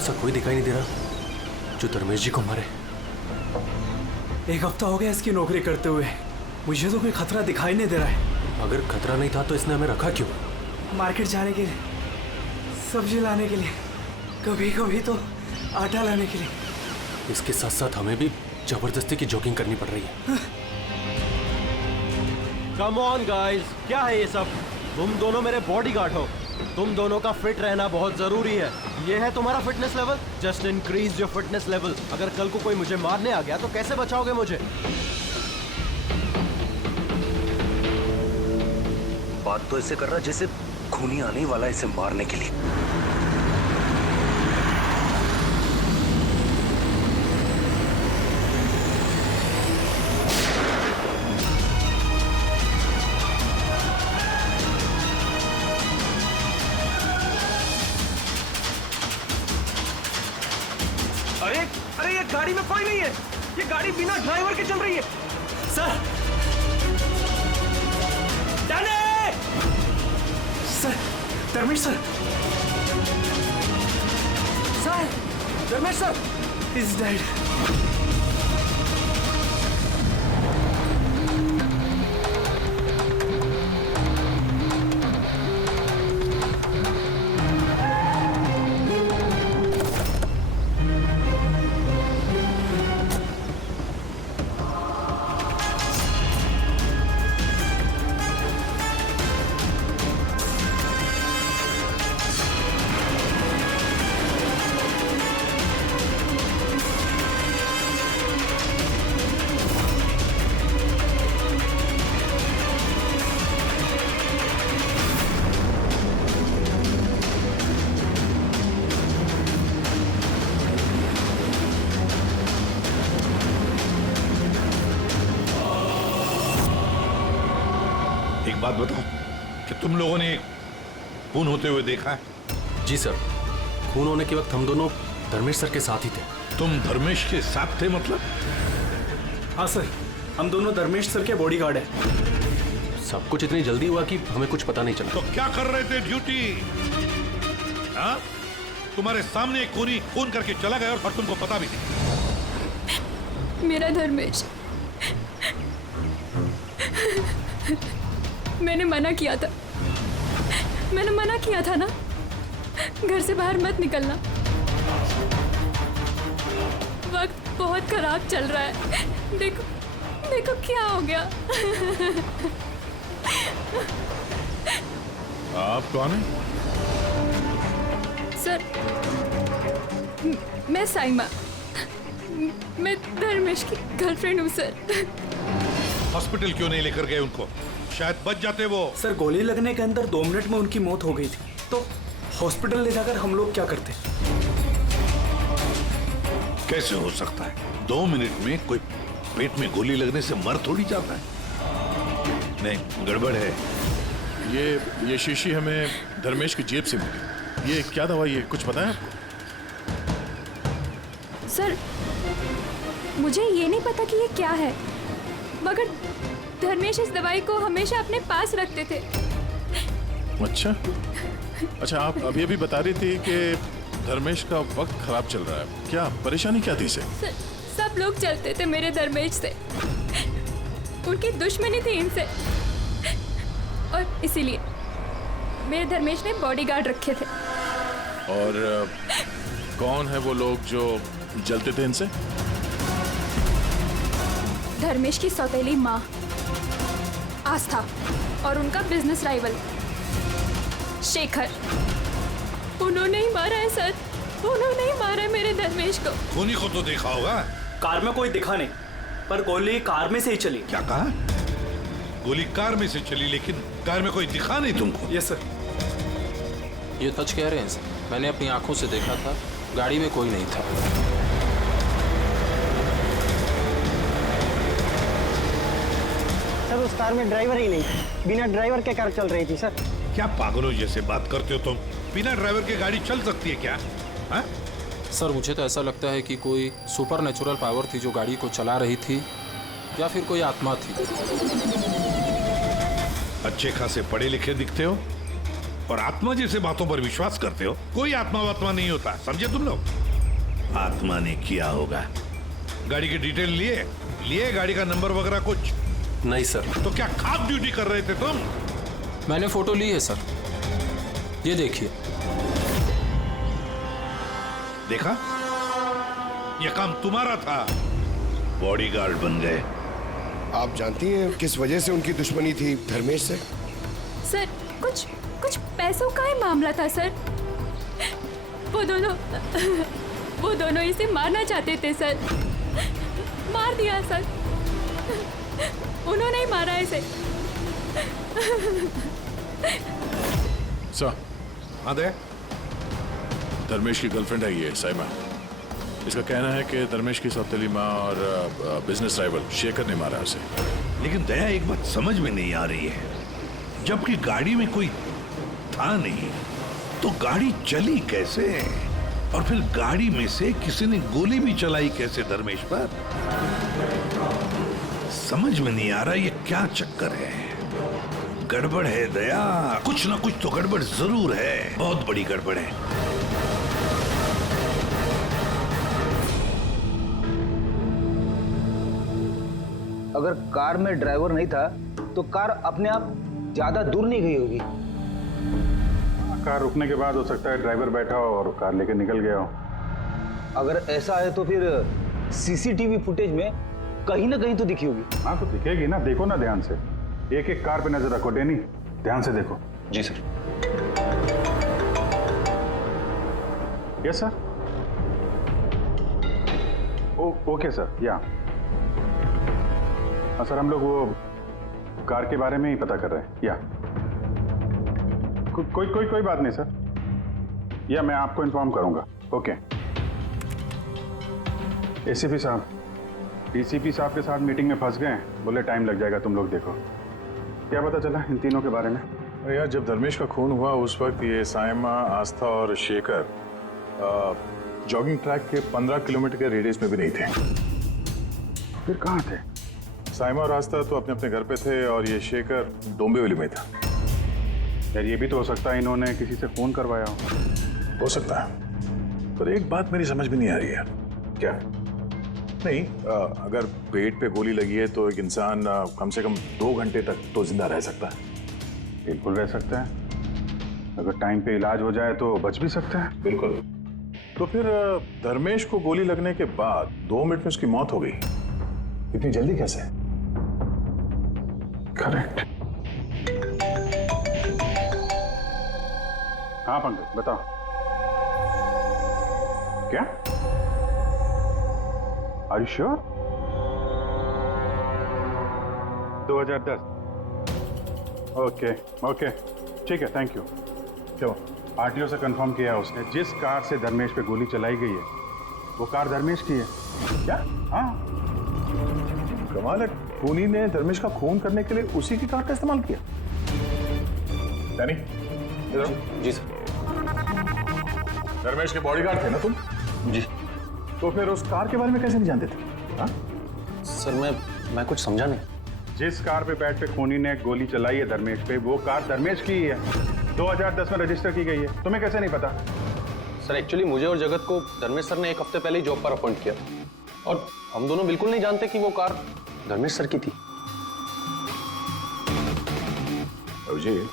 ऐसा कोई दिखाई नहीं दे रहा जो धर्मेश जी को मारे। 1 हफ्ता हो गया इसकी नौकरी करते हुए, मुझे तो कोई खतरा दिखाई नहीं दे रहा है। अगर खतरा नहीं था तो इसने हमें रखा क्यों? मार्केट जाने के लिए, सब्जी लाने के लिए, कभी कभी तो आटा लाने के लिए। इसके साथ साथ हमें भी जबरदस्ती की जॉगिंग करनी पड़ रही है। कम ऑन गाइस, क्या है ये सब? तुम दोनों मेरे बॉडीगार्ड हो, तुम दोनों का फिट रहना बहुत जरूरी है। ये है तुम्हारा fitness level? Just increase your fitness level. अगर कल को कोई मुझे मारने आ गया तो कैसे बचाओगे मुझे? बात तो ऐसे कर रहा जैसे खूनी आने वाला है इसे मारने के लिए। अरे ये गाड़ी में कोई नहीं है, ये गाड़ी बिना ड्राइवर के चल रही है। Sir, sir, Dharmesh sir, Dharmesh sir is dead. एक बात बताओ कि तुम लोगों ने खून होते हुए देखा है? जी सर, खून होने के वक्त हम दोनों धर्मेश सर के साथ ही थे। तुम धर्मेश के साथ थे मतलब? हाँ सर, हम दोनों धर्मेश सर के बॉडीगार्ड हैं। सब कुछ इतनी जल्दी हुआ कि हमें कुछ पता नहीं चला। तो क्या कर रहे थे ड्यूटी? हाँ, तुम्हारे सामने एक खूनी खून करके चला गया और तुमको पता भी नहीं। मेरा धर्मेश, मैंने मना किया था, मैंने मना किया था ना, घर से बाहर मत निकलना। वक्त बहुत खराब चल रहा है, देखो देखो क्या हो गया। आप कौन हैं? सर, मैं साइमा, मैं धर्मेश की गर्लफ्रेंड हूँ सर। हॉस्पिटल क्यों नहीं लेकर गए उनको? शायद बच जाते वो। सर, गोली लगने के अंदर 2 मिनट में उनकी मौत हो गई थी, तो हॉस्पिटल ले जाकर हम लोग क्या करते? कैसे हो सकता है? 2 मिनट में कोई पेट में गोली लगने से मर थोड़ी जाता है। नहीं, गड़बड़ है। ये शीशी हमें धर्मेश की जेब से मिली। ये क्या दवाई है, कुछ पता है आपको? सर, मुझे ये नहीं पता कि ये क्या है, मगर धर्मेश इस दवाई को हमेशा अपने पास रखते थे। अच्छा, आप अभी अभी बता रही थी कि धर्मेश का वक्त खराब चल रहा है। क्या परेशानी क्या थी इसे? सब लोग चलते थे मेरे धर्मेश से, उनकी दुश्मनी थी इनसे, और इसीलिए मेरे धर्मेश ने बॉडीगार्ड रखे थे। और कौन है वो लोग जो जलते थे इनसे? धर्मेश की सौतेली माँ आस्था और उनका बिजनेस राइवल शेखर, उन्होंने ही मारा है सर, उन्होंने ही मारा है मेरे धर्मेश को। खूनी को तो देखा होगा। कार में कोई दिखा नहीं, पर गोली कार में से ही चली। क्या कहा? गोली कार में से चली, लेकिन कार में कोई दिखा नहीं तुमको? Yes sir. ये सच कह रहे हैं सर, मैंने अपनी आंखों से देखा था, गाड़ी में कोई नहीं था। सर, उस कार में ड्राइवर ही नहीं, बिना ड्राइवर के कार चल रही थी सर। क्या पागलों जैसे बात करते हो तुम? बिना ड्राइवर के गाड़ी चल सकती है क्या? हा? सर, मुझे तो ऐसा लगता है कि कोई सुपर नेचुरल पावर थी जो गाड़ी को चला रही थी, या फिर कोई आत्मा थी। अच्छे खासे पढ़े लिखे दिखते हो, और आत्मा जैसे बातों पर विश्वास करते हो। कोई आत्मा वात्मा नहीं होता, समझे तुम लोग। आत्मा ने किया होगा। गाड़ी की डिटेल लिए गाड़ी का नंबर वगैरह कुछ नहीं सर। तो क्या खास ड्यूटी कर रहे थे तुम? मैंने फोटो ली है सर, ये देखिए। देखा, ये काम तुम्हारा था, बॉडीगार्ड बन गए। आप जानती हैं किस वजह से उनकी दुश्मनी थी धर्मेश से? सर कुछ पैसों का ही मामला था सर। वो दोनों इसे मारना चाहते थे सर। मार दिया सर, उन्होंने ही मारा इसे। सर, हाँ दे। धर्मेश की गर्लफ्रेंड है ये साइमा। इसका कहना है कि धर्मेश की सौतेली माँ और बिजनेस राइवल शेखर ने मारा उसे। लेकिन दया, एक बात समझ में नहीं आ रही है, जबकि गाड़ी में कोई था नहीं तो गाड़ी चली कैसे? और फिर गाड़ी में से किसी ने गोली भी चलाई कैसे धर्मेश पर? समझ में नहीं आ रहा ये क्या चक्कर है। गड़बड़ है दया, कुछ ना कुछ तो गड़बड़ जरूर है, बहुत बड़ी गड़बड़ है। अगर कार में ड्राइवर नहीं था तो कार अपने आप ज्यादा दूर नहीं गई होगी। कार रुकने के बाद हो सकता है ड्राइवर बैठा हो और कार लेकर निकल गया हो। अगर ऐसा है तो फिर सीसीटीवी फुटेज में कहीं ना कहीं तो दिखी होगी। हाँ तो दिखेगी ना, देखो ना ध्यान से। एक एक कार पे नजर रखो डैनी, ध्यान से देखो। जी sir. Yes sir. Okay sir. Yeah sir, हम लोग वो कार के बारे में ही पता कर रहे हैं। या कोई बात नहीं सर, या मैं आपको इन्फॉर्म करूंगा। ओके। एसीपी साहब, डीसीपी साहब के साथ मीटिंग में फंस गए, बोले टाइम लग जाएगा, तुम लोग देखो। क्या पता चला इन तीनों के बारे में? अरे यार, जब धर्मेश का खून हुआ उस वक्त ये साइमा, आस्था और शेखर जॉगिंग ट्रैक के 15 किलोमीटर के रेडियस में भी नहीं थे। फिर कहाँ थे? साइमा और आस्था तो अपने अपने घर पे थे और ये शेखर डोंबिवली में था। यार ये भी तो हो सकता है इन्होंने किसी से फोन करवाया हो सकता है, पर एक बात मेरी समझ में नहीं आ रही है। क्या? नहीं, अगर पेट पे गोली लगी है तो एक इंसान कम से कम 2 घंटे तक तो जिंदा रह सकता है। बिल्कुल रह सकता है, अगर टाइम पे इलाज हो जाए तो बच भी सकता है। बिल्कुल। तो फिर धर्मेश को गोली लगने के बाद 2 मिनट में उसकी मौत हो गई, इतनी जल्दी कैसे? करेक्ट। हाँ पंकज बताओ। क्या? Are you sure? 2010। ओके ठीक है, थैंक यू। क्यों? आरटीओ से कंफर्म किया उसने, जिस कार से धर्मेश पे गोली चलाई गई है वो कार धर्मेश की है। क्या? हाँ। कमाल है, खूनी ने धर्मेश का खून करने के लिए उसी की कार का इस्तेमाल किया। डैनी, जी सर। धर्मेश के बॉडीगार्ड थे ना तुम? जी। तो फिर उस कार के बारे में कैसे नहीं जानते थे? हाँ? सर मैं कुछ समझा नहीं। जिस कार पे बैठ के खूनी ने गोली चलाई है धर्मेश पे, वो कार धर्मेश की ही है, 2010 में रजिस्टर की गई है। तुम्हें कैसे नहीं पता? सर एक्चुअली मुझे और जगत को धर्मेश सर ने 1 हफ्ते पहले ही जॉब पर अपॉइंट किया और हम दोनों बिल्कुल नहीं जानते कि वो कार धर्मेश सर की थी। अभिजीत,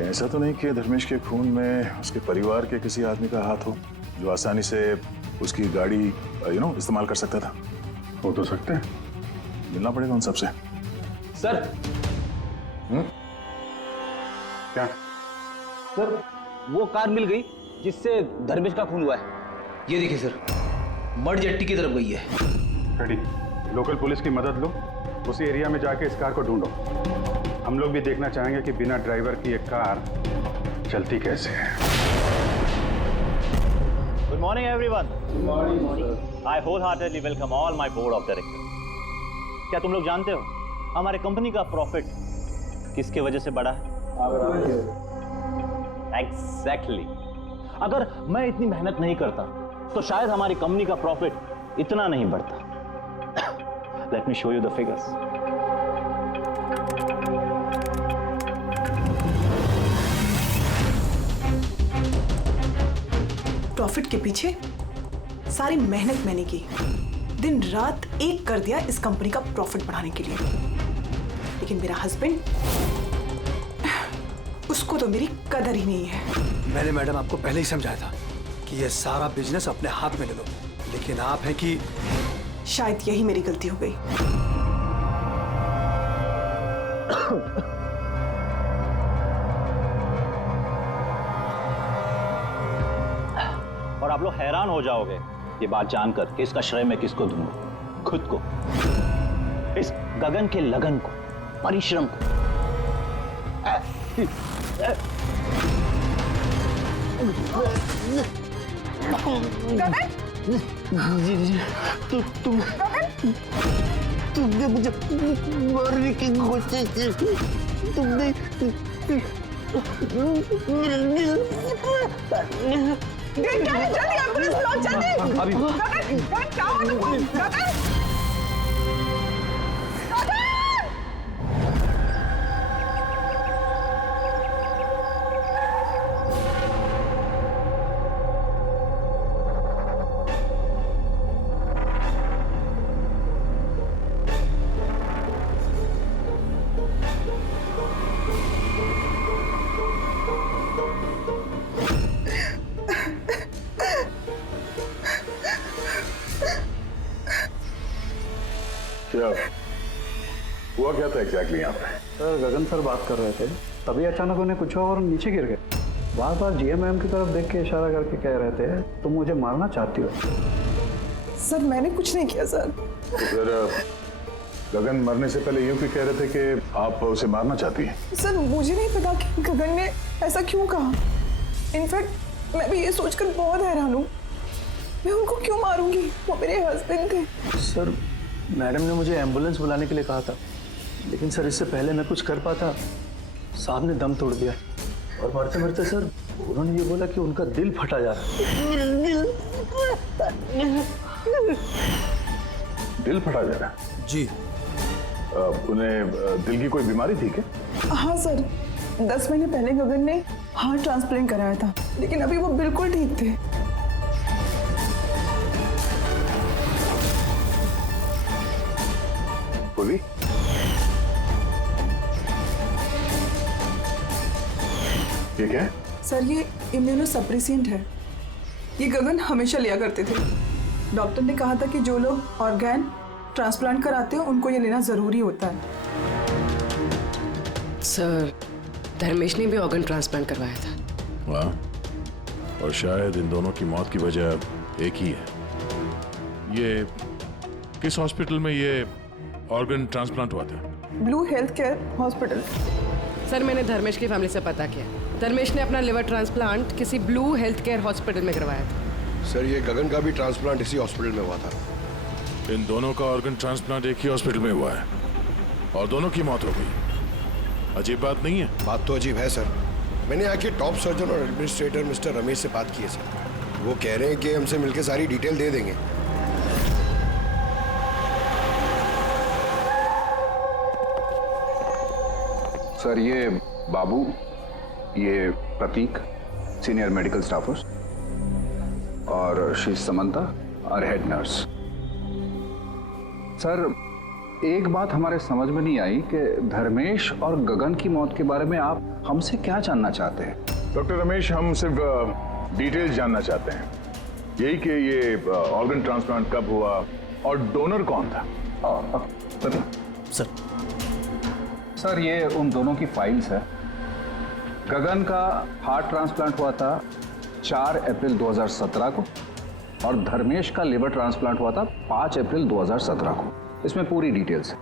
ऐसा तो नहीं कि धर्मेश के खून में उसके परिवार के किसी आदमी का हाथ हो जो आसानी से उसकी गाड़ी इस्तेमाल कर सकता था? हो तो सकते हैं, मिलना पड़ेगा उन सबसे। सर। क्या? सर वो कार मिल गई जिससे धर्मेश का खून हुआ है। ये देखिए सर, मड जेट्टी की तरफ गई है। रेडी, लोकल पुलिस की मदद लो, उसी एरिया में जाके इस कार को ढूंढो। हम लोग भी देखना चाहेंगे कि बिना ड्राइवर की एक कार चलती कैसे है। Good morning, everyone. Good morning. I wholeheartedly welcome all my board of directors. क्या तुम लोग जानते हो हमारे कंपनी का प्रॉफिट किसके वजह से बढ़ा है? Exactly. अगर मैं इतनी मेहनत नहीं करता तो शायद हमारी कंपनी का प्रॉफिट इतना नहीं बढ़ता। Let me show you the figures. Profit के पीछे सारी मेहनत मैंने की, दिन रात एक कर दिया इस कंपनी का प्रॉफिट बढ़ाने के लिए। लेकिन मेरा हस्बैंड, उसको तो मेरी कदर ही नहीं है। मैंने मैडम आपको पहले ही समझाया था कि ये सारा बिजनेस अपने हाथ में ले लो, लेकिन आप है कि शायद यही मेरी गलती हो गई। और आप लोग हैरान हो जाओगे ये बात जानकर कि इसका श्रेय मैं किसको दूंगा। खुद को, इस गगन के लगन को, परिश्रम को। तुमने मुझे मारने की कोशिश की। तुमने जल्दी एम्बुलेंस बुलाओ, जल्दी। अभी गगन क्या हुआ तुमको? गगन क्या हुआ, क्या था एग्जैक्टली यहाँ पे? सर गगन सर बात कर रहे थे, तभी अचानक उन्हें कुछ हुआ और नीचे गिर गए। बार बार जीएम मैम की तरफ देख के इशारा करके कह रहे थे तुम मुझे मारना चाहती हो। सर मैंने कुछ नहीं किया सर। तो फिर गगन मरने से पहले यूं क्यों कह रहे थे कि आप उसे मारना चाहती हैं? सर मुझे नहीं पता कि गगन ने ऐसा क्यों कहा। इनफैक्ट मैं भी ये सोचकर बहुत हैरान हूँ, मैं उनको क्यों मारूंगी, वो मेरे हस्बैंड थे। सर मैडम ने मुझे एम्बुलेंस बुलाने के लिए कहा था, लेकिन सर इससे पहले मैं कुछ कर पाता, साहब ने दम तोड़ दिया। और मरते मरते सर उन्होंने ये बोला कि उनका दिल फटा जा रहा है। दिल फटा जा रहा है? जी। उन्हें दिल की कोई बीमारी थी क्या? हाँ सर, 10 महीने पहले गगन ने हार्ट ट्रांसप्लांट कराया था, लेकिन अभी वो बिल्कुल ठीक थे। बोली ये क्या है? सर ये इम्यूनोसप्रेसेंट है, ये गगन हमेशा लिया करते थे। डॉक्टर ने कहा था कि जो लोग ऑर्गन ट्रांसप्लांट कराते हो उनको ये लेना जरूरी होता है। सर धर्मेश ने भी ऑर्गन ट्रांसप्लांट करवाया था। वाह, और शायद इन दोनों की मौत की वजह एक ही है। ये किस हॉस्पिटल में ये ऑर्गन ट्रांसप्लांट हुआ था? Blue health care hospital. Sir मैंने धर्मेश की फैमिली से पता किया, धर्मेश ने अपना लिवर ट्रांसप्लांट किसी ब्लू हेल्थ केयर हॉस्पिटल में करवाया था। सर ये गगन का भी ट्रांसप्लांट इसी हॉस्पिटल में हुआ था। इन दोनों का ऑर्गन ट्रांसप्लांट एक ही हॉस्पिटल में हुआ है और दोनों की मौत हो गई। अजीब बात नहीं है? बात तो अजीब है सर। मैंने यहाँ के टॉप सर्जन और एडमिनिस्ट्रेटर मिस्टर रमेश से बात की है सर। वो कह रहे हैं कि हमसे मिलकर सारी डिटेल दे देंगे। सर ये बाबू, ये प्रतीक, सीनियर मेडिकल स्टाफर्स, और श्री समंता और हेड नर्स। सर एक बात हमारे समझ में नहीं आई कि धर्मेश और गगन की मौत के बारे में आप हमसे क्या जानना चाहते हैं? डॉक्टर रमेश, हम सिर्फ डिटेल्स जानना चाहते हैं, यही कि ये ऑर्गन ट्रांसप्लांट कब हुआ और डोनर कौन था। सर सर ये उन दोनों की फाइल्स है। गगन का हार्ट ट्रांसप्लांट हुआ था 4 अप्रैल 2017 को और धर्मेश का लिवर ट्रांसप्लांट हुआ था 5 अप्रैल 2017 को। इसमें पूरी डिटेल्स है।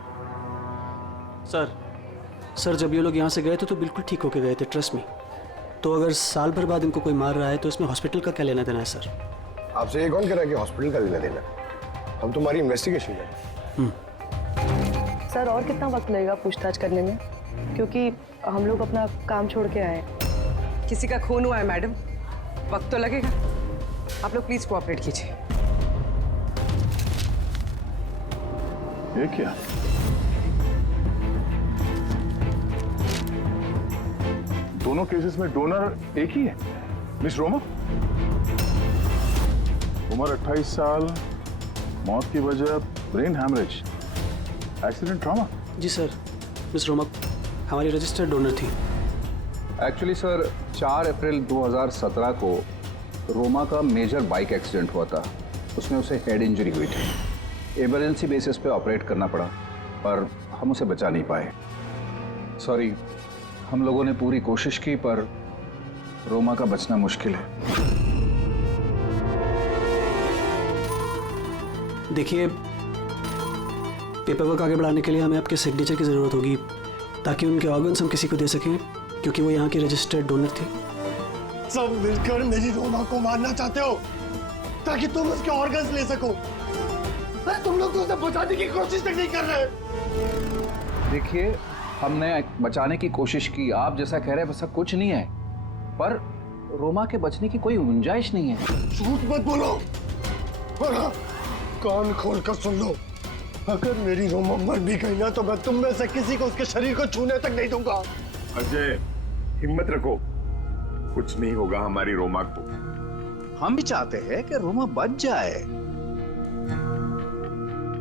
सर जब ये लोग यहाँ से गए थे तो बिल्कुल ठीक होके गए थे, ट्रस्ट मी। तो अगर साल भर बाद इनको कोई मार रहा है तो इसमें हॉस्पिटल का क्या लेना देना है सर? आपसे ये कौन कह रहा है कि हॉस्पिटल का लेना देना? हम तुम्हारी इन्वेस्टिगेशन में। सर और कितना वक्त लगेगा पूछताछ करने में, क्योंकि हम लोग अपना काम छोड़ के आए। किसी का खून हुआ है मैडम, वक्त तो लगेगा। आप लोग प्लीज कोऑपरेट कीजिए। ये क्या? दोनों केसेस में डोनर एक ही है, मिस रोमा। उम्र 28 साल, मौत की वजह ब्रेन हैमरेज, एक्सीडेंट ट्रॉमा। जी सर, मिस रोमा हमारी रजिस्टर्ड डोनर थी। एक्चुअली सर 4 अप्रैल 2017 को रोमा का मेजर बाइक एक्सीडेंट हुआ था। उसमें उसे हेड इंजरी हुई थी। इमरजेंसी बेसिस पे ऑपरेट करना पड़ा, पर हम उसे बचा नहीं पाए। सॉरी, हम लोगों ने पूरी कोशिश की, पर रोमा का बचना मुश्किल है। देखिए, पेपर वर्क आगे बढ़ाने के लिए हमें आपके सिग्नेचर की ज़रूरत होगी, ताकि उनके ऑर्गन्स हम किसी को दे सकें, क्योंकि वो यहाँ की रजिस्टर्ड डोनर थे। सब मिलकर मेरी रोमा को मारना चाहते हो ताकि तुम उसके ऑर्गन्स ले सको। अरे तुम लोग तो उसे बचाने की कोशिश तक नहीं कर रहे। देखिए, हमने बचाने की कोशिश की, आप जैसा कह रहे हैं वैसा कुछ नहीं है, पर रोमा के बचने की कोई गुंजाइश नहीं है। झूठ मत बोलो और हाँ, कान खोल कर सुन लो। अगर मेरी रोमा मर भी गई ना, तो मैं तुम में से किसी को उसके शरीर को छूने तक नहीं दूंगा। अजय, हिम्मत रखो, कुछ नहीं होगा हमारी रोमा को। हम भी चाहते हैं कि रोमा बच जाए।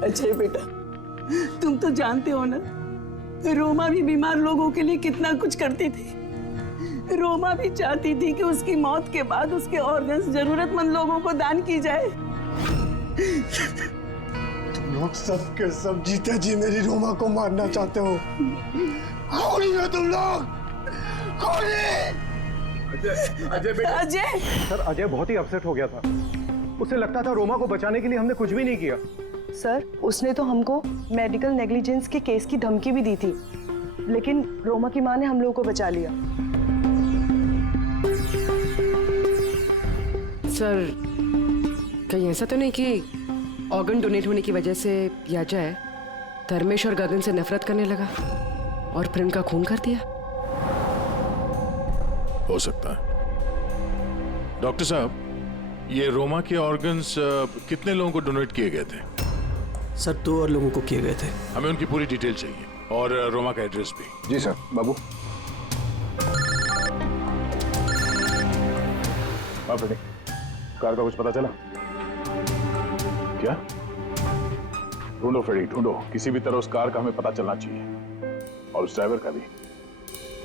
अजय बेटा, तुम तो जानते हो ना, रोमा भी बीमार लोगों के लिए कितना कुछ करती थी। रोमा भी चाहती थी कि उसकी मौत के बाद उसके ऑर्गन्स जरूरतमंद लोगों को दान की जाए। तुम लोग सब के सब जीते जी मेरी रोमा को मारना चाहते हो। कौन है तुम लोग? कौन है? अजय बेटा। अजय सर, अजय बहुत ही अपसेट हो गया था। उसे लगता था रोमा को बचाने के लिए हमने कुछ भी नहीं किया। सर, उसने तो हमको मेडिकल नेग्लिजेंस के केस की धमकी भी दी थी, लेकिन रोमा की माँ ने हम लोगों को बचा लिया। सर, कहीं ऐसा तो नहीं कि ऑर्गन डोनेट होने की वजह से याजय धर्मेश और गगन से नफरत करने लगा और फिर उनका खून कर दिया? हो सकता है। डॉक्टर साहब, ये रोमा के ऑर्गन्स कितने लोगों को डोनेट किए गए थे? सर, 2 और लोगों को किए गए थे। हमें उनकी पूरी डिटेल चाहिए और रोमा का एड्रेस भी। जी सर। बाबू। हाँ बेटे, कार का कुछ पता चला क्या? ढूंढो फ्रेडी, ढूंढो। किसी भी तरह उस कार का हमें पता चलना चाहिए, और उस ड्राइवर का भी,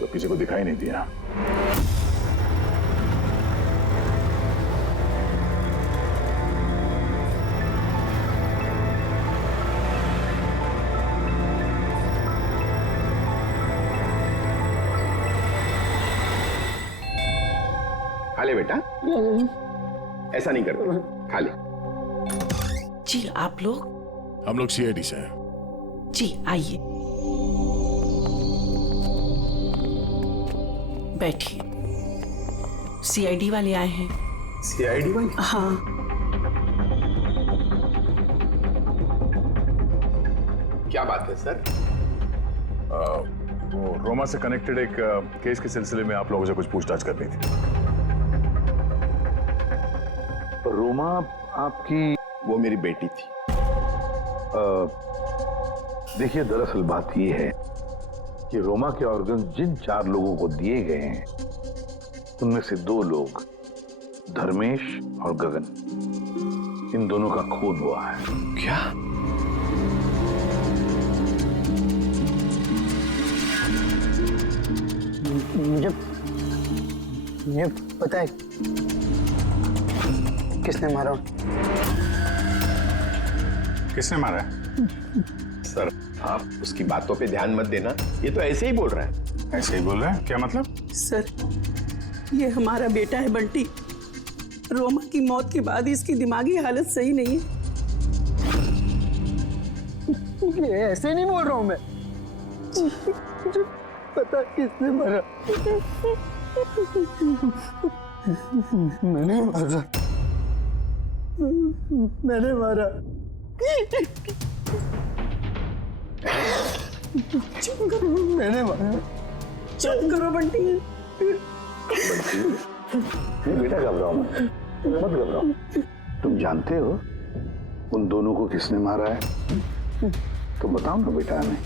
तो किसी को दिखाई नहीं दिया। खा ले बेटा, ऐसा नहीं करते, खा ले। जी, आप लोग? हम लोग सीआईडी से हैं। जी, आइए बैठिए। सीआईडी वाले आए हैं। सीआईडी वाले? हाँ। क्या बात है सर? वो रोमा से कनेक्टेड एक केस के सिलसिले में आप लोगों से कुछ पूछताछ करनी थी। रोमा आपकी? वो मेरी बेटी थी। देखिए, दरअसल बात यह है कि रोमा के ऑर्गन जिन 4 लोगों को दिए गए हैं, उनमें से 2 लोग, धर्मेश और गगन, इन दोनों का खून हुआ है। क्या? मुझे पता है किसने मारा। किसने मारा है? सर, आप उसकी बातों पे ध्यान मत देना, ये तो ऐसे ही बोल रहा है। ऐसे ही बोल रहा है? क्या मतलब? सर, ये हमारा बेटा है बंटी। रोमा की मौत के बाद इसकी दिमागी हालत सही नहीं है। ऐसे नहीं बोल रहा हूँ मैं। मुझे पता किसने मारा। मैंने मारा। मैंने मारा। मैंने मारा। चुप करो बंटी। बेटा घबराओ मत घबराओ। तुम जानते हो उन दोनों को किसने मारा है? तो बताओ ना बेटा हमें।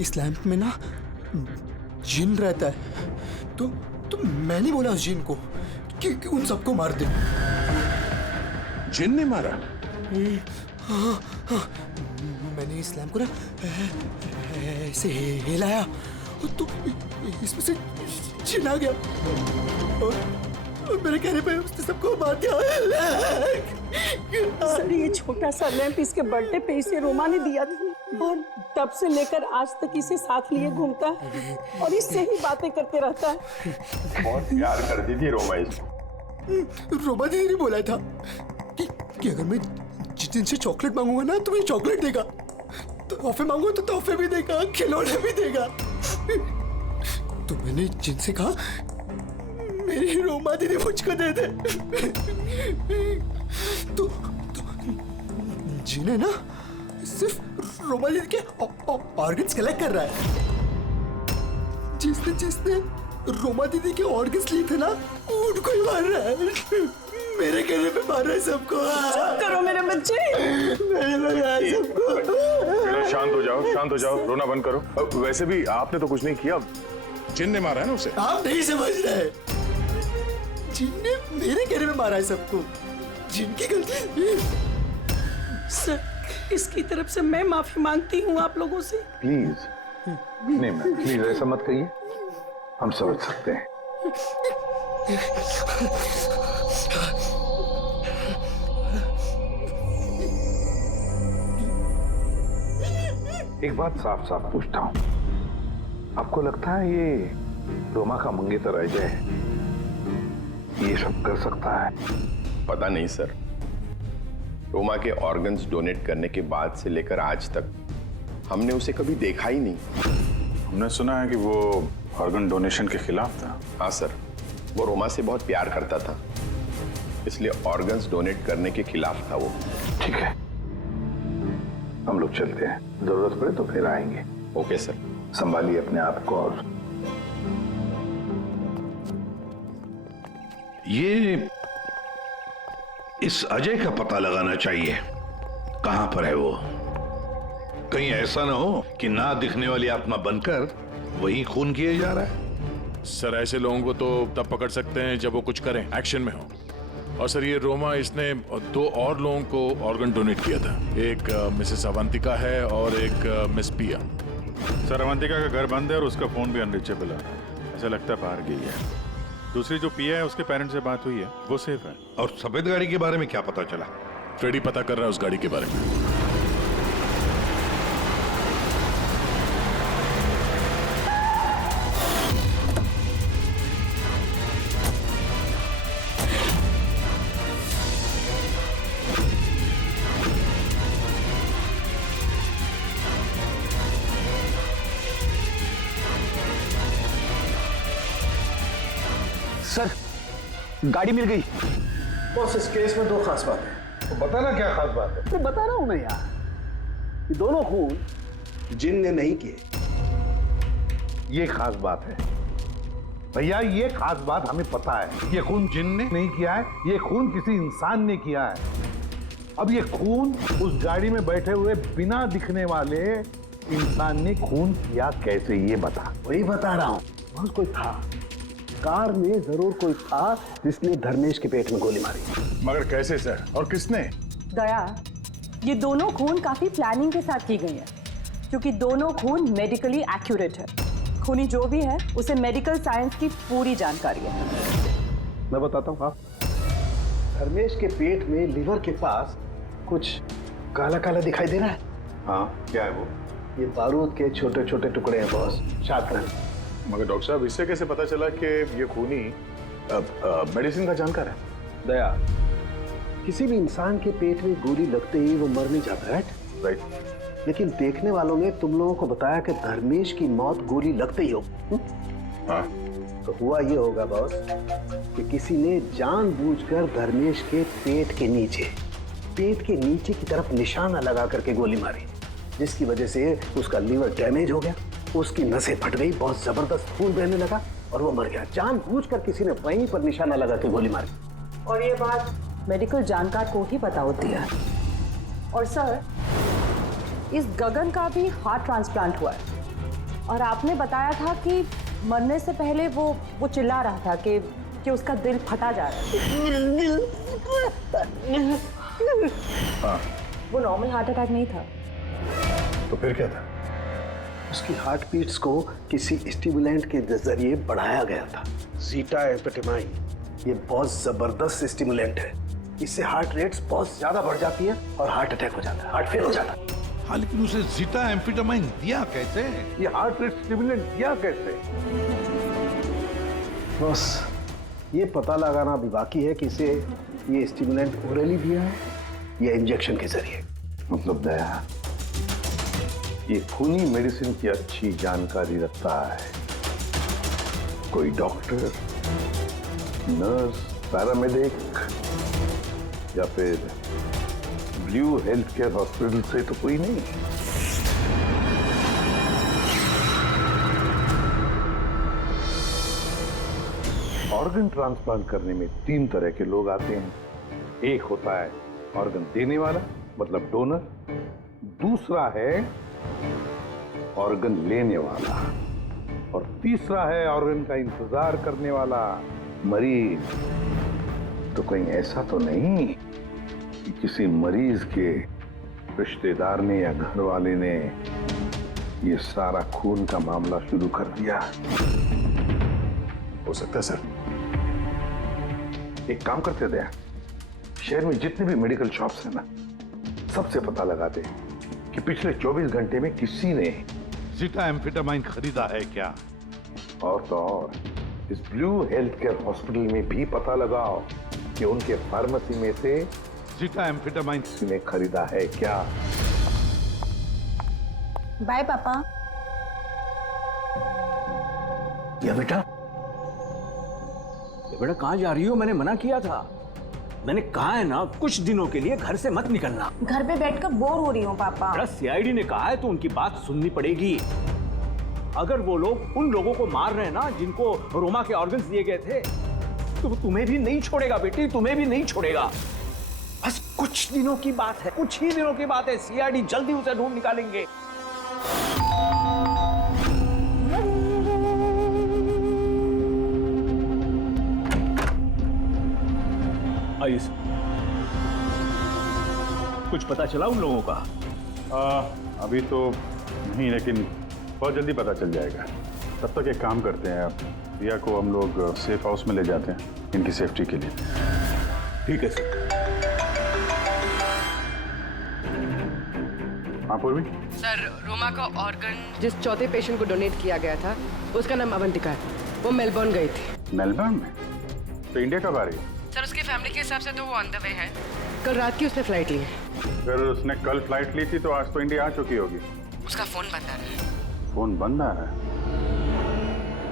इस लैंप में ना जिन रहता है। तो मैंने बोला उस जिन को कि उन सबको मार दे। जिन ने मारा? हाँ, मैंने इस लैंप को ना ऐसे हिलाया तो इसमें से जिन आ गया और मेरे कहने पे उसने सबको मार दिया। सर ये छोटा सा लैंप इसके बर्थडे पे इसे रोमा ने दिया था और तब से लेकर आज तक इसे साथ लिए घूमता है और इससे ही बातें करते रहता है। बहुत प्यार करती थी रोमा इसको। रोमा दीदी ने बोला था कि अगर मैं जिन से चॉकलेट मांगूंगा ना तो मुझे चॉकलेट देगा, तोहफे मांगूंगा तो तोहफे भी देगा, खिलौने भी देगा। तो मैंने जिनसे कहा मेरी रोमा दीदी मुझको दे दे। तो जिन्हें ना सिर्फ रोमा दीदी के ऑर्गन्स कलेक्ट कर रहा है। जिसने रोमा दीदी के ऑर्गन्स लिए थे ना उनको ही मार रहा है। मेरे कहने पे मार रहा है सबको। चुप करो मेरे बच्चे। शांत हो जाओ, रोना बंद करो। वैसे भी आपने तो कुछ नहीं किया, जिन ने मारा है ना उसे। आप नहीं समझ रहे, जिन ने मेरे कहने पे मारा है सबको, जिनकी गलती। सर इसकी तरफ से मैं माफी मांगती हूँ आप लोगों से। प्लीज नहीं मैम, प्लीज ऐसा मत कहिए, हम समझ सकते हैं। एक बात साफ साफ पूछता हूं, आपको लगता है ये रोमा का मंगेतर अजय ये सब कर सकता है? पता नहीं सर, रोमा के ऑर्गन्स डोनेट करने के बाद से लेकर आज तक हमने उसे कभी देखा ही नहीं। हमने सुना है कि वो ऑर्गन डोनेशन के खिलाफ था। हाँ सर, वो रोमा से बहुत प्यार करता था, इसलिए ऑर्गन्स डोनेट करने के खिलाफ था वो। ठीक है, हम लोग चलते हैं, जरूरत पड़े तो फिर आएंगे। Okay sir. संभालिए अपने आप को। और ये इस अजय का पता लगाना चाहिए, कहां पर है वो। कहीं ऐसा ना हो कि ना दिखने वाली आत्मा बनकर वही खून किए जा रहा है। सर ऐसे लोगों को तो तब पकड़ सकते हैं जब वो कुछ करें, एक्शन में हो। और सर ये रोमा, इसने 2 और लोगों को ऑर्गन डोनेट किया था। एक मिसेस अवंतिका है और एक मिस पिया। सर अवंतिका का घर बंद है और उसका फोन भी अनरीचेबल है, ऐसा लगता है बाहर गई है। दूसरी जो पिया है उसके पेरेंट्स से बात हुई है, वो सेफ है। और सफेद गाड़ी के बारे में क्या पता चला? फ्रेडी पता कर रहा है उस गाड़ी के बारे में। सर गाड़ी मिल गई। बॉस इस केस में 2 खास बात है। तो बताना क्या खास बात है? मैं बता रहा हूं ना यार, ये दोनों खून जिन ने नहीं किए। ये खास बात है भैया, ये खास बात हमें पता है। ये खून जिन ने नहीं किया है, ये खून किसी इंसान ने किया है। अब ये खून उस गाड़ी में बैठे हुए बिना दिखने वाले इंसान ने खून किया कैसे, ये बता। वही बता रहा हूं, बहुत कोई था, कार में जरूर कोई था जिसने धर्मेश के पेट में गोली मारी। मगर कैसे सर, और किसने? दया, ये दोनों खून काफी प्लानिंग के साथ की गई है, क्योंकि दोनों खून मेडिकली एक्यूरेट है। खूनी जो भी है उसे मेडिकल साइंस की पूरी जानकारी है। मैं बताता हूँ। हाँ, धर्मेश के पेट में लिवर के पास कुछ काला काला दिखाई दे रहा है। हाँ, क्या है वो? ये बारूद के छोटे छोटे टुकड़े हैं बॉस, शार्पनर। मगर डॉक्टर साहब, इससे कैसे पता चला कि ये खूनी मेडिसिन का जानकार है? दया, किसी भी इंसान के पेट में गोली लगते ही वो मर नहीं जाता, राइट? लेकिन देखने वालों ने तुम लोगों को बताया कि धर्मेश की मौत गोली लगते ही हो। हाँ। तो हुआ ये होगा बॉस कि किसी ने जानबूझकर धर्मेश के पेट के नीचे की तरफ निशाना लगा करके गोली मारी, जिसकी वजह से उसका लीवर डैमेज हो गया, उसकी नसें फट गई, बहुत जबरदस्त खून बहने लगा और वो मर गया। जानबूझकर किसी ने वहीं पर निशाना लगा के गोली मारी। और ये बात मेडिकल जानकार को ही पता होती है। और सर, इस गगन का भी हार्ट ट्रांसप्लांट हुआ है और आपने बताया था कि मरने से पहले वो चिल्ला रहा था कि उसका दिल फटा जा रहा है। हाँ। वो नॉर्मल हार्ट अटैक नहीं था। तो फिर क्या था? उसकी हार्ट बीट्स को किसी स्टिमुलेंट के जरिए बढ़ाया गया था। जीटा एम्फेटामाइन ये बहुत जबरदस्त स्टिमुलेंट है। इससे हार्ट रेट्स बहुत ज्यादा बढ़ जाती है और हार्ट अटैक हो जाता है, हार्ट फेल हो जाता है। हाँ, लेकिन उसे जीटा एम्फेटामाइन दिया कैसे? ये हार्ट रेट स्टिमुलेंट दिया कैसे? बस ये पता लगाना भी बाकी है कि इसे ये स्टिमुलेंट ओरली दिया है या इंजेक्शन के जरिए। मतलब दया, ये खूनी मेडिसिन की अच्छी जानकारी रखता है कोई डॉक्टर, नर्स, पैरामेडिक या फिर ब्लू हेल्थ केयर हॉस्पिटल से तो कोई नहीं। ऑर्गन ट्रांसप्लांट करने में 3 तरह के लोग आते हैं। एक होता है ऑर्गन देने वाला, मतलब डोनर। दूसरा है ऑर्गन लेने वाला और तीसरा है ऑर्गन का इंतजार करने वाला, मरीज। तो कहीं ऐसा तो नहीं कि किसी मरीज के रिश्तेदार ने या घर वाले ने ये सारा खून का मामला शुरू कर दिया? हो सकता है सर। एक काम करते थे, शहर में जितने भी मेडिकल शॉप्स हैं ना, सबसे पता लगाते कि पिछले 24 घंटे में किसी ने जीटा एम्फेटामाइन खरीदा है क्या। और तो और इस ब्लू हेल्थ केयर हॉस्पिटल में भी पता लगाओ कि उनके फार्मेसी में से जीटा एम्फेटामाइन किसी ने खरीदा है क्या। बाय पापा। या बेटा कहाँ जा रही हो? मैंने मना किया था। मैंने कहा है ना, कुछ दिनों के लिए घर से मत निकलना। घर पे बैठकर बोर हो रही हूँ पापा। सीआईडी ने कहा है तो उनकी बात सुननी पड़ेगी। अगर वो लोग उन लोगों को मार रहे हैं ना जिनको रोमा के ऑर्गन्स दिए गए थे, तो वो तुम्हें भी नहीं छोड़ेगा बेटी, तुम्हें भी नहीं छोड़ेगा। बस कुछ दिनों की बात है, कुछ ही दिनों की बात है। सीआईडी जल्दी उसे ढूंढ निकालेंगे। आयुष, कुछ पता चला उन लोगों का? अभी तो नहीं, लेकिन बहुत जल्दी पता चल जाएगा। तब तक एक काम करते हैं, आप रिया को हम लोग सेफ हाउस में ले जाते हैं इनकी सेफ्टी के लिए। ठीक है सर। हाँ पूर्वी। सर, रोमा का ऑर्गन जिस चौथे पेशेंट को डोनेट किया गया था, उसका नाम अवंतिका है। वो मेलबर्न गई थी। मेलबर्न में? तो इंडिया कब आ रही है? सर, उसकी फैमिली के हिसाब से तो वो ऑन द वे है। कल रात की उसने फ्लाइट ली है। अगर उसने कल फ्लाइट ली थी तो आज तो इंडिया आ चुकी होगी। उसका फोन बंद आ रहा है। फोन बंद आ रहा है?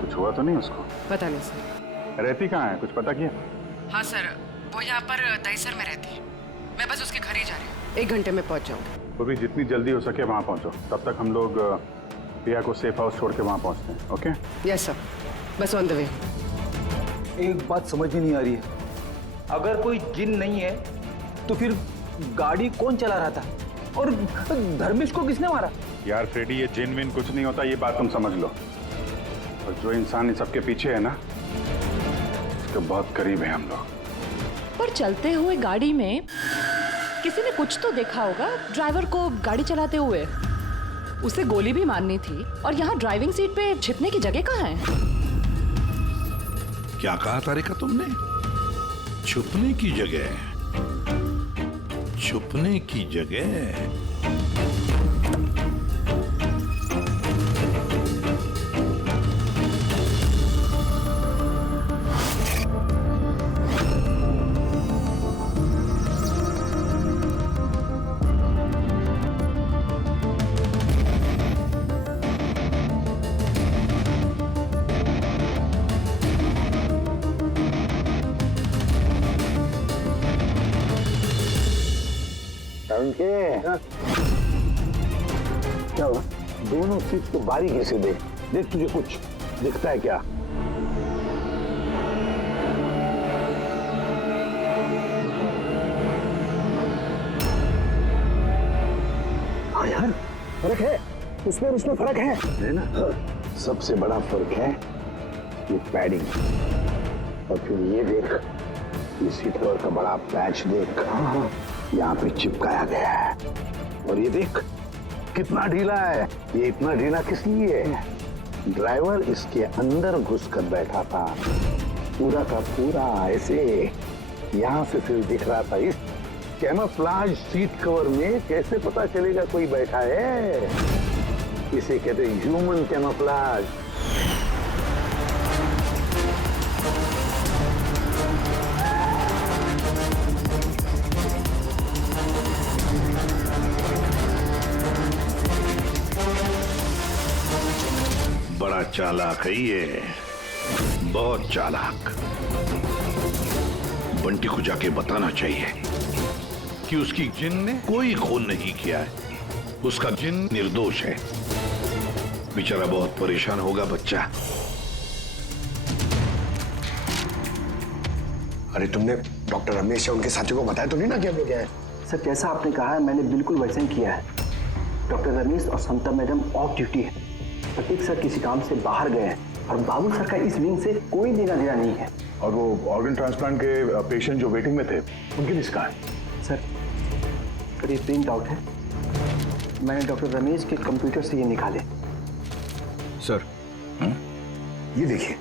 कुछ हुआ तो नहीं उसको? पता नहीं सर। रहती कहाँ है, कुछ पता किया? हाँ सर, वो यहाँ पर दहीसर में रहती है। मैं बस उसके घर ही जा रही हूँ। 1 घंटे में पहुँच जाऊँगी। तो भी जितनी जल्दी हो सके वहाँ पहुँचो। तब तक हम लोग रिया को सेफ हाउस छोड़ के वहाँ पहुँचते हैं। ओके? यस सर, बस ऑन द वे। एक बात समझ में नहीं आ रही है, अगर कोई जिन नहीं है तो फिर गाड़ी कौन चला रहा था और धर्मेश को किसने मारा? यार फ्रेडी, ये जिन विन कुछ नहीं होता, ये बात तुम समझ लो। और जो इंसान इन सबके पीछे है ना, उसके बहुत करीब है हम लोग। पर चलते हुए गाड़ी में किसी ने कुछ तो देखा होगा ड्राइवर को गाड़ी चलाते हुए। उसे गोली भी मारनी थी और यहाँ ड्राइविंग सीट पे छिपने की जगह कहाँ है? क्या कहा तारिका तुमने? छुपने की जगह? छुपने की जगह? क्या हुआ? दोनों सीट को बारीकी से देख, तुझे कुछ दिखता है क्या? हाँ यार, फर्क है, उसमें और उसमें फर्क है ना? सबसे बड़ा फर्क है ये पैडिंग। और फिर ये देख, ये सीट कवर का बड़ा पैच देख, यहाँ पे चिपकाया गया है। और ये देख कितना ढीला है। ये इतना ढीला किस लिए है? ड्राइवर इसके अंदर घुसकर बैठा था, पूरा का पूरा ऐसे यहाँ से सिर्फ दिख रहा था। इस कैमोफ्लेज सीट कवर में कैसे पता चलेगा कोई बैठा है? इसे कहते हैं ह्यूमन कैमोफ्लेज। बड़ा चालाक है ये, बहुत चालाक। बंटी को जाके बताना चाहिए कि उसकी जिन ने कोई खून नहीं किया है, उसका जिन निर्दोष है। बेचारा बहुत परेशान होगा बच्चा। अरे तुमने डॉक्टर रमेश या उनके साथियों को बताया तो नहीं ना कि हम लोग गए हैं? सर जैसा आपने कहा है मैंने बिल्कुल वैसे ही किया है। डॉक्टर रमेश और समता मैडम ऑफ ड्यूटी है, प्रतीक सर किसी काम से बाहर गए हैं और बाबू सर का इस विंग से कोई लेना देना नहीं है। और वो ऑर्गन ट्रांसप्लांट के पेशेंट जो वेटिंग में थे, उनकी लिस्ट कहाँ है? सर ये प्रिंट आउट है, मैंने डॉक्टर रमेश के कंप्यूटर से ये निकाले। सर ये देखिए,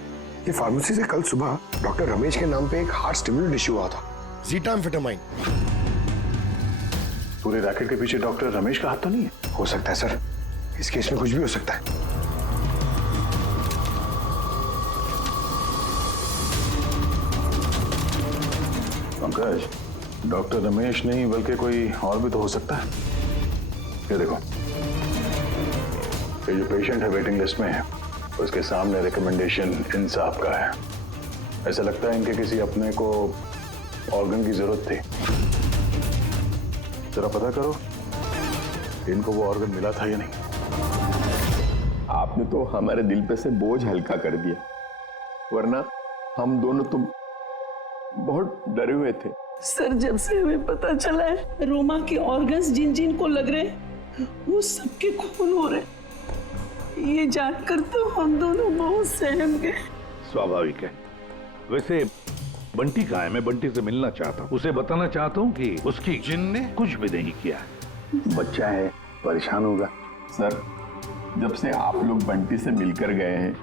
ये फार्मेसी से कल सुबह डॉक्टर रमेश के नाम पे एक हार्ट स्टिमुलेंट इश्यू हुआ था, ज़ीटाम्फेटामाइन। पूरे रैकेट के पीछे डॉक्टर रमेश का हाथ तो नहीं है? हो सकता है सर, इस केस में कुछ भी हो सकता है। पंकज, डॉक्टर रमेश नहीं बल्कि कोई और भी तो हो सकता है। ये देखो, ये जो पेशेंट है वेटिंग लिस्ट में है, उसके सामने रिकमेंडेशन इंसाफ का है। ऐसा लगता है इनके किसी अपने को ऑर्गन की जरूरत थी। जरा पता करो इनको वो ऑर्गन मिला था या नहीं। आपने तो हमारे दिल पे से बोझ हल्का कर दिया, वरना हम दोनों तो बहुत डरे हुए थे। सर जब से हमें पता चला है रोमा के ऑर्गन्स जिन जिन को लग रहे हैं वो सबके खून हो रहे, ये जानकर तो हम दोनों बहुत सहम गए। स्वाभाविक है। वैसे बंटी कहाँ है? मैं बंटी से मिलना चाहता हूँ, उसे बताना चाहता हूँ कि उसकी जिन ने कुछ भी नहीं किया। बच्चा है, परेशान होगा। सर जब से आप लोग बंटी से मिलकर गए हैं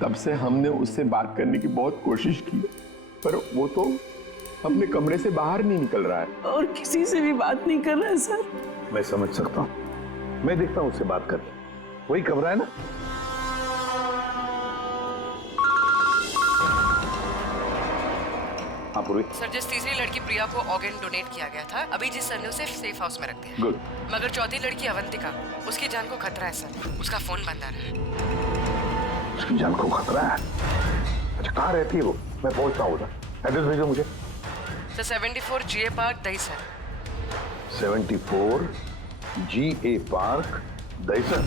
तब से हमने उससे बात करने की बहुत कोशिश की, पर वो तो अपने कमरे से बाहर नहीं निकल रहा है और किसी से भी बात नहीं कर रहा है। सर मैं समझ सकता हूँ, मैं देखता हूँ उससे बात करके। वही कमरा है ना? हाँ पूर्वी। सर जिस तीसरी लड़की प्रिया को ऑर्गन डोनेट किया गया था, अभी जिस सर ने उसे सेफ हाउस में रख दिया। गुड। मगर चौथी लड़की अवंतिका, उसकी जान को खतरा है सर, उसका फोन बंद आ रहा है। उसकी जान को खतरा है? अच्छा कहाँ रहती है वो? मैं पहुंचता हूँ उधर, एड्रेस भेजो मुझे। Sir 74 GA park Dahisar. 74 GA park Dahisar.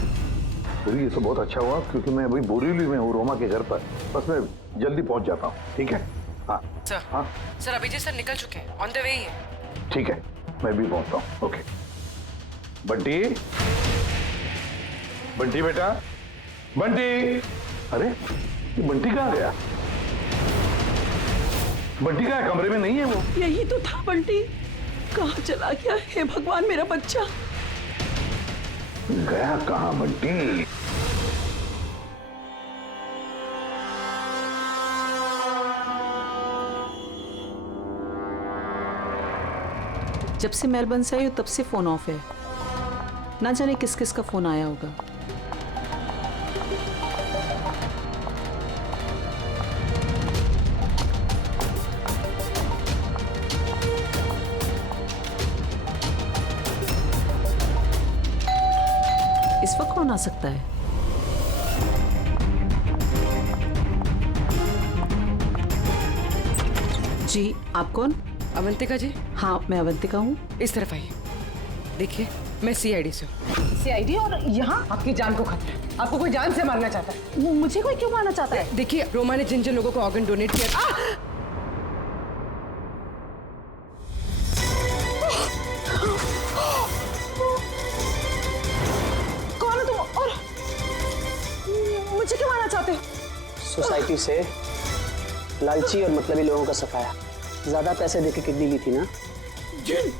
तो ये तो बहुत अच्छा हुआ क्योंकि मैं अभी बोरीवली में हूँ रोमा के घर पर, बस मैं जल्दी पहुंच जाता हूँ। ठीक है? हाँ सर। हाँ सर अभिजीत सर निकल चुके हैं, ऑन द वे ही है। ठीक है, मैं भी पहुंचता हूँ। ओके बंटी, बंटी बेटा, बंटी। अरे ये बंटी कहाँ गया? बंटी कहाँ है? कमरे में नहीं है वो? यही तो था बंटी, कहाँ चला गया? हे भगवान मेरा बच्चा गया कहाँ बंटी? जब से मेलबर्न से आई तब से फोन ऑफ है, ना जाने किस किस का फोन आया होगा। इस वक्त कौन आ सकता है? जी आप कौन? अवंतिका जी। हाँ मैं अवंतिका हूँ। इस तरफ आइए, देखिए मैं CID से हूँ। CID? और यहाँ आपकी जान को खतरा है, आपको कोई जान से मारना चाहता है। मुझे कोई क्यों मारना चाहता है? देखिए रोमा ने जिन जिन लोगों को ऑर्गन डोनेट किया। सोसाइटी से लालची और मतलबी लोगों का सफाया। ज्यादा पैसे देके किडनी ली थी ना? जिन,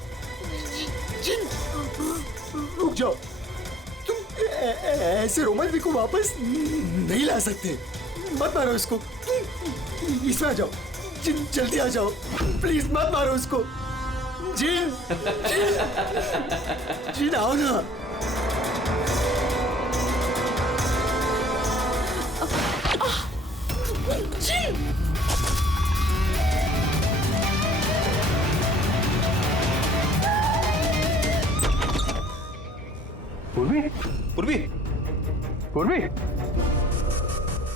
जिन, रुक जाओ। तुम ऐसे रोमा दीदी को वापस नहीं ला सकते। मत मारो इसको। इसमें आ जाओ। जिन, जल्दी आ जाओ। प्लीज मत मारो उसको। जिन, जिन, जिन आओ ना। जिन। पूर्वी, पूर्वी, पूर्वी,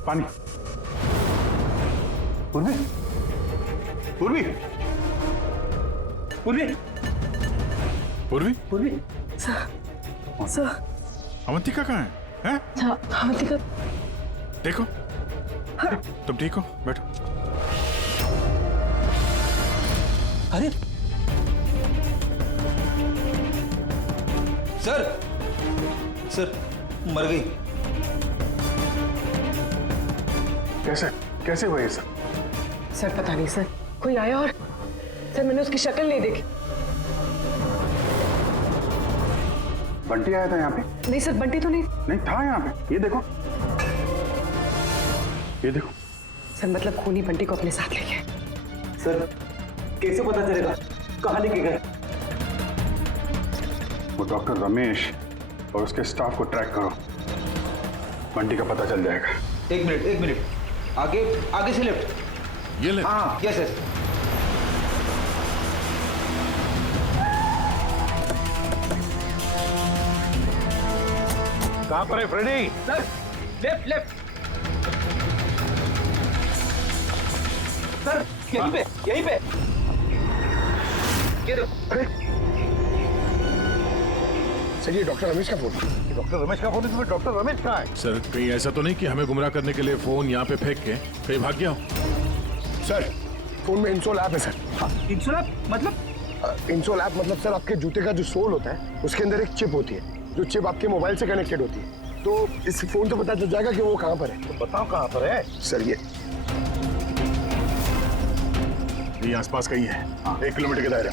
पानी। पूर्वी, पूर्वी, पूर्वी, पूर्वी, पूर्वी। सर, अवंतिका कहाँ है? हैं? अवंतिका। देखो, तुम ठीक हो? बैठो। अरे सर, सर मर गई। कैसे कैसे हुआ ये सब? सर पता नहीं सर, कोई आया और सर मैंने उसकी शक्ल नहीं देखी। बंटी आया था यहाँ पे? नहीं सर, बंटी तो नहीं। नहीं था यहाँ पे। ये देखो, ये देखो। सर मतलब खूनी बंटी को अपने साथ ले गए। सर कैसे पता चलेगा? कहाँ लेके गए? वो डॉक्टर रमेश और उसके स्टाफ को ट्रैक करो, बंटी का पता चल जाएगा। एक मिनट, आगे आगे से लेफ्ट। ये लेफ्ट? हाँ, यस यस। कहाँ पर है Freddy? Sir left left. Sir यहीं पे, यहीं पे। ये देखो। अरे सर, ये डॉक्टर रमेश का फोन। डॉक्टर रमेश का फोन है, तो डॉक्टर रमेश कहाँ है? सर कहीं ऐसा तो नहीं कि हमें गुमराह करने के लिए फोन यहाँ पे फेंक के कहीं भाग गया हो? सर फोन में इंसोल ऐप है सर। इंसोल ऐप मतलब? इंसोल ऐप मतलब सर आपके जूते का जो सोल होता है उसके अंदर एक चिप होती है, जो चिप आपके मोबाइल से कनेक्टेड होती है। तो इस फोन से पता चल जाएगा कि वो कहाँ पर है। तो बताओ कहाँ पर है सर? ये आसपास कहीं है। 1 किलोमीटर के दायरा।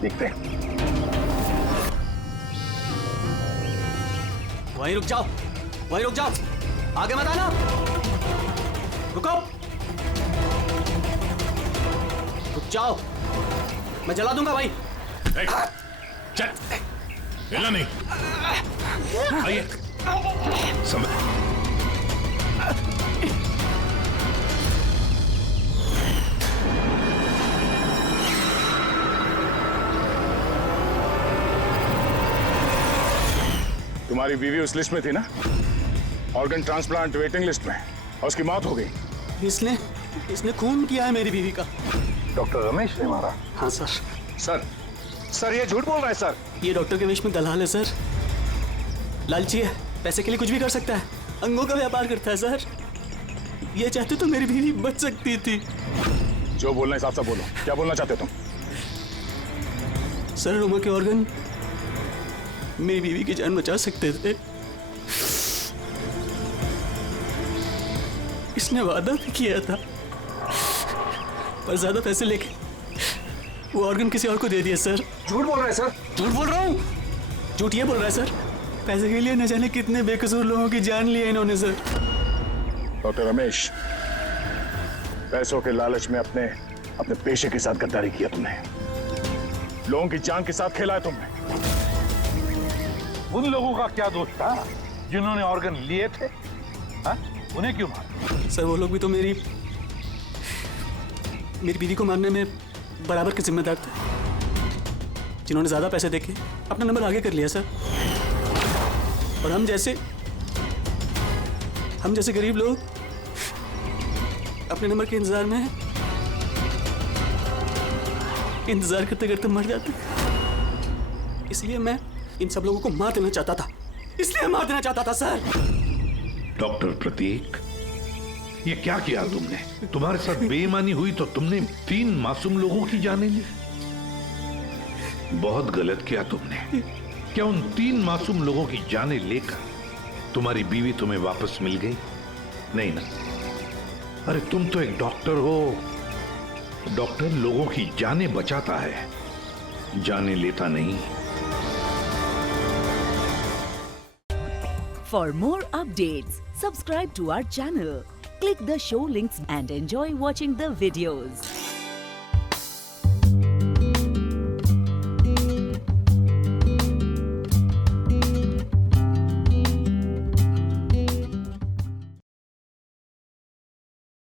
देखते हैं। वहीं रुक जाओ, वहीं रुक जाओ, आगे मत आना। रुको, रुक जाओ, मैं जला दूंगा भाई। चल, हिलना नहीं। आइए, तुम्हारी बीवी उस लिस्ट में थी ना, ऑर्गन ट्रांसप्लांट वेटिंग लिस्ट में, और उसकी मौत हो गई। इसने खून किया है मेरी बीवी का। डॉक्टर रमेश ने मारा? हाँ सर। सर ये झूठ बोल रहा है सर। ये डॉक्टर के वेश में दलाल है सर, लालची है, पैसे के लिए कुछ भी कर सकता है, अंगों का व्यापार करता है सर। ये चाहते तो मेरी बीवी बच सकती थी। जो बोलना है साफ साफ बोलो, क्या बोलना चाहते तुम? सर रोमा के ऑर्गन मेरी बीवी की जान बचा सकते थे। इसने वादा भी किया था, पर ज्यादा पैसे लेके वो ऑर्गन किसी और को दे दिया सर। झूठ बोल रहा है सर। झूठ बोल रहा हूँ, झूठ ये बोल रहा है सर। पैसे के लिए न जाने कितने बेकसूर लोगों की जान ली है इन्होंने सर। डॉक्टर रमेश, पैसों के लालच में अपने पेशे के साथ गद्दारी किया तुमने, लोगों की जान के साथ खेला है तुमने। उन लोगों का क्या दोष था जिन्होंने ऑर्गन लिए थे? हा? उन्हें क्यों मारा? सर वो लोग भी तो मेरी बीवी को मारने में बराबर के जिम्मेदार थे, जिन्होंने ज्यादा पैसे देके अपना नंबर आगे कर लिया सर। और हम जैसे गरीब लोग अपने नंबर के इंतजार में इंतजार करते करते मर जाते। इसलिए मैं इन सब लोगों को मार देना चाहता था, इसलिए मार देना चाहता था सर। डॉक्टर प्रतीक, ये क्या किया तुमने? तुम्हारे साथ बेईमानी हुई तो तुमने 3 मासूम लोगों की जानें ली। बहुत गलत किया तुमने। क्या उन 3 मासूम लोगों की जानें लेकर तुम्हारी बीवी तुम्हें वापस मिल गई? नहीं ना? अरे तुम तो एक डॉक्टर हो। डॉक्टर लोगों की जानें बचाता है, जानें लेता नहीं। For more updates, subscribe to our channel, click the show links and enjoy watching the videos.